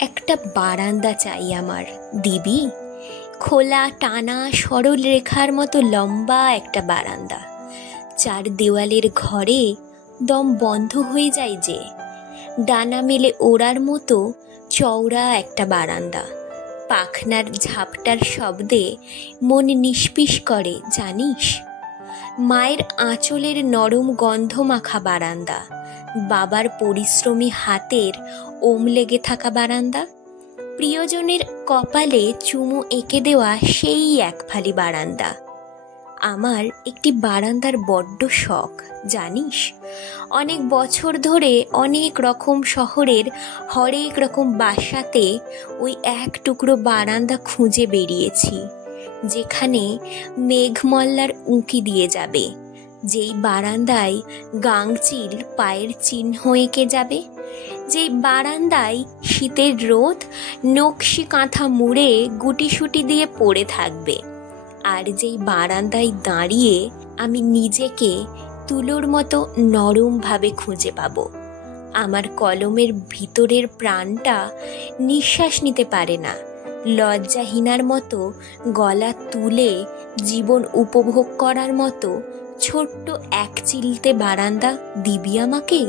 একটা বারান্দা চাই আমার দিবি। খোলা টানা সরল রেখার মতো লম্বা একটা বারান্দা। চার দেওয়ালের ঘরে দম বন্ধ হয়ে যায় যে, ডানা মেলে ওড়ার মতো চওড়া একটা বারান্দা। পাখনার ঝাপটার শব্দে মন নিষ্পিস করে জানিস। মায়ের আঁচলের নরম গন্ধ মাখা বারান্দা, বাবার পরিশ্রমী হাতের ওম লেগে থাকা বারান্দা, প্রিয়জনের কপালে চুমু এঁকে দেওয়া সেই এক ফালি বারান্দা। আমার একটি বারান্দার বড্ড শখ জানিস। অনেক বছর ধরে অনেক রকম শহরের হরেক রকম বাসাতে ওই এক টুকরো বারান্দা খুঁজে বেরিয়েছি, যেখানে মেঘমল্লার উঁকি দিয়ে যাবে, যেই বারান্দায় গাংচিল পায়ের চিহ্ন এঁকে যাবে, যেই বারান্দায় শীতের রোদ নকশি কাঁথা মুড়ে গুটিসুটি দিয়ে পড়ে থাকবে, আর যেই বারান্দায় দাঁড়িয়ে আমি নিজেকে তুলোর মতো নরমভাবে খুঁজে পাবো। আমার কলমের ভিতরের প্রাণটা নিঃশ্বাস নিতে পারে না, লজ্জাহীনার মতো গলা তুলে জীবন উপভোগ করার মতো ছোট্ট এক চিলতে বারান্দা দিবি আমাকে।